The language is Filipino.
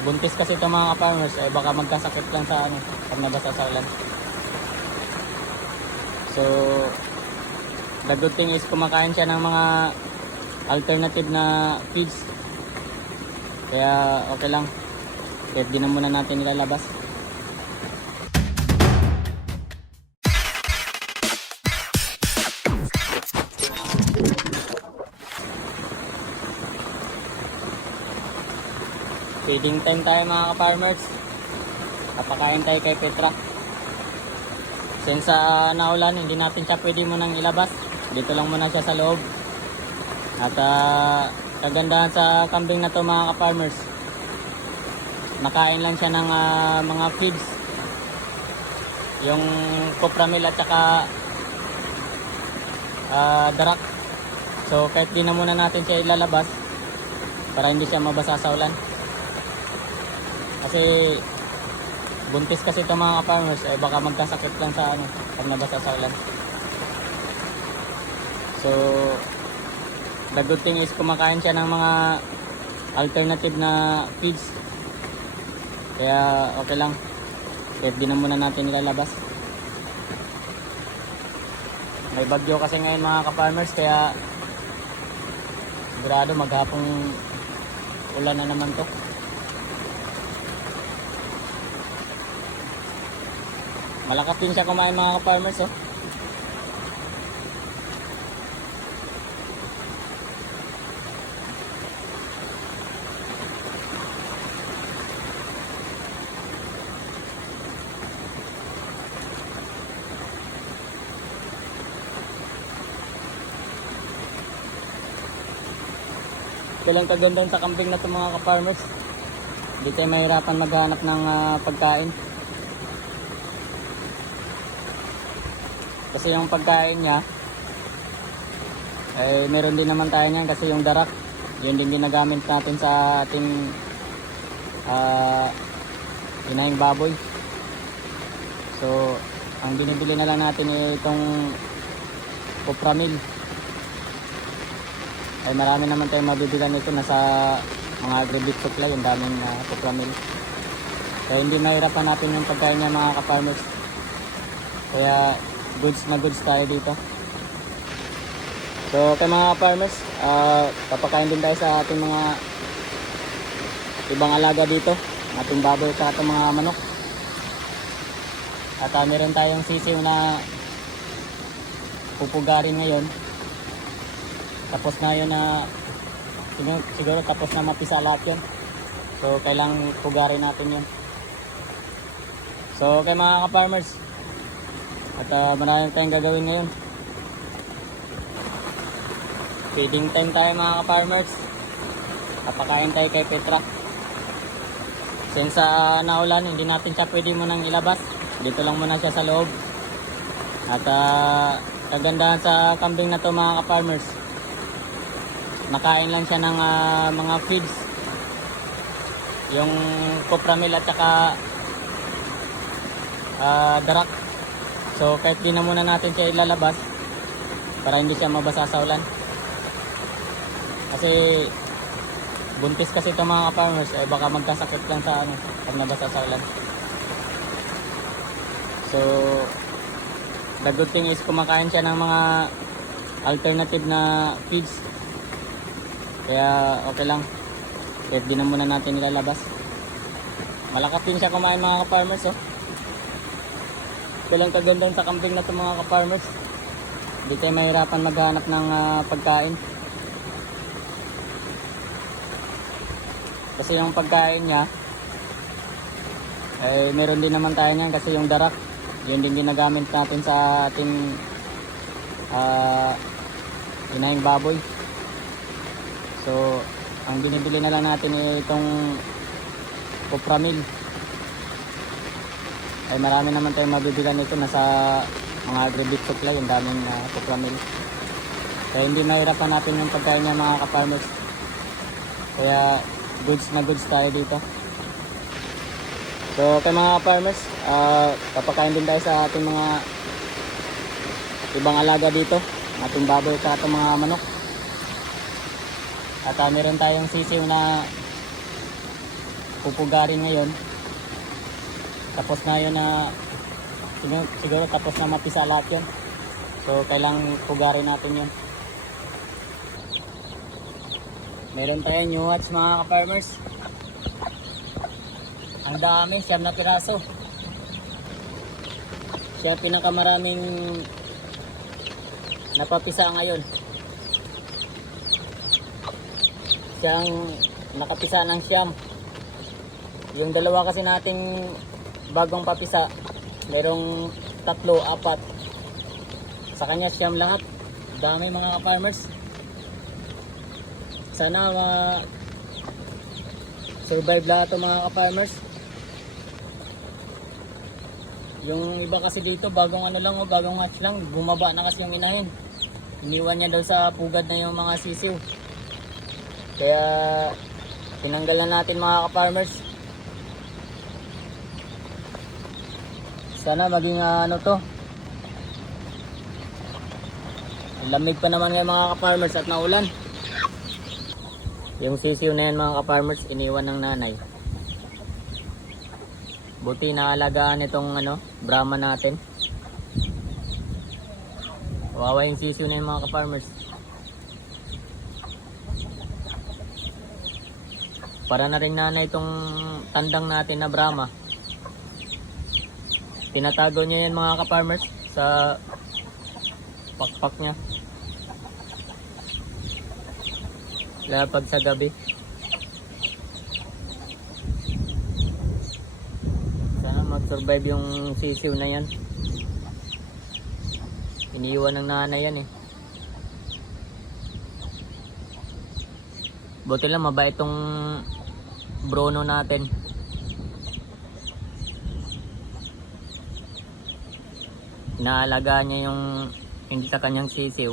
buntis kasi itong mga farmers, eh baka magkasakit lang sa ano, pag nabasa sa ulan. So, the good thing is kumakain siya ng mga alternative na feeds. Kaya okay lang. Kahit di na muna natin ilalabas. Feeding time tayo mga ka-farmers. Kapakain tayo kay Petra. Since sa naulan, hindi natin siya pwede munang ilabas. Dito lang muna siya sa loob. At ah, kagandahan sa kambing na to mga ka-farmers. Nakain lang siya ng ah, mga feeds. Yung copramil at saka ah, darak. So kahit di na muna natin siya ilalabas para hindi siya mabasa sa ulan. Kasi buntis kasi itong mga farmers eh baka magkasakit lang sa ano pag nabasa sa ulan. So the good thing is kumakain siya ng mga alternative na feeds. Kaya okay lang. Kahit di na muna natin ilalabas. May bagyo kasi ngayon mga ka-farmers kaya sigurado maghapong ulan na naman to. Malakas din siya kumain mga ka-farmers oh. Kailang kagandahan sa kambing na ito mga ka-farmers. Hindi tayo mahirapan maghanap ng ah, pagkain. Kasi yung pagkain niya, eh, meron din naman tayo niyan kasi yung darak, yun din ginagamit natin sa ating ah inahing baboy. So, ang binibili na lang natin ay itong Copramil. Ay marami naman tayong mabibilan nito nasa mga agri-beef supply, yung daming uh, Copramil. Kaya hindi mahirapan natin yung pagkain niya mga ka-farmers. Kaya goods na goods tayo dito. So kay mga farmers, ah papakain din tayo sa ating mga ibang alaga dito. Ating baboy at mga manok. At uh, meron tayong sisiw na pupugarin ngayon. Tapos na yun na siguro, tapos na mapisa lahat yun. So kailangang pugarin natin yun. So kay mga ka-farmers, at uh, marami tayong gagawin ngayon. Feeding time tayo mga ka-farmers. Kapakain tayo kay Petra. Since sa naulan, hindi natin siya pwede munang ilabas. Dito lang muna siya sa loob. At uh, kagandahan sa kambing na to mga ka-farmers. Nakain lang siya ng ah, mga feeds. Yung copramil at saka ah, darak. So kahit di na muna natin siya ilalabas para hindi siya mabasa sa ulan. Kasi buntis kasi itong mga farmers eh baka magkasakit lang sa ano pag nabasa sa ulan. So the good thing is kumakain siya ng mga alternative na feeds. Kaya okay lang. Kahit di na muna natin ilalabas. Malakas din siya kumain mga farmers oh. Kailang kagandahan sa kambing na ito mga ka-farmers. Hindi tayo mahirapan maghanap ng ah, pagkain. Kasi yung pagkain niya, eh, meron din naman tayo niyan kasi yung darak, yun din ginagamit natin sa ating ah, inahing baboy. So, ang binibili na lang natin ay itong Copramil ay marami naman tayong mabibilan nito nasa mga agri-beef supply, yung daming uh, Copramil. Kaya hindi mahirapan natin yung pagkain niya mga ka-farmers. Kaya goods na goods tayo dito. So kay mga farmers, ah papakain din tayo sa ating mga ibang alaga dito. Ating baboy at ating mga manok. At uh, meron tayong sisiw na pupugarin ngayon. Tapos na yun na siguro, tapos na mapisa lahat yun. So kailangan pugarin natin yun. Meron tayong new watch mga ka-farmers. Ang dami, siyam na piraso. Siya pinakamaraming napapisa ngayon. Siyang nakapisa ng siyam. Yung dalawa kasi nating bagong papisa, merong tatlo, apat. Sa kanya siyam lahat. Dami mga farmers. Sana mga survive lahat ng mga farmers. Yung iba kasi dito, bagong ano lang o bagong hatch lang, bumaba na kasi yung inahin. Iniwan niya daw sa pugad na yung mga sisiw. Kaya tinanggal na natin mga ka-farmers. Sana maging ah, ano to. Lamig pa naman ngayon mga ka-farmers at naulan. Yung sisiw na yan mga ka-farmers, iniwan ng nanay. Buti naalagaan itong ano, Brahma natin. Wawa yung sisiw na yun mga ka-farmers. Para na rin nanay itong tandang natin na Brahma. Tinatago niya yan mga ka-farmers sa pakpak niya. Kaya pag sa gabi. Sana mag-survive yung sisiw na yan. Iniwan ng nanay yan eh. Buti lang mabait tong Bruno natin. Inaalaga niya yung hindi sa kanyang sisiw.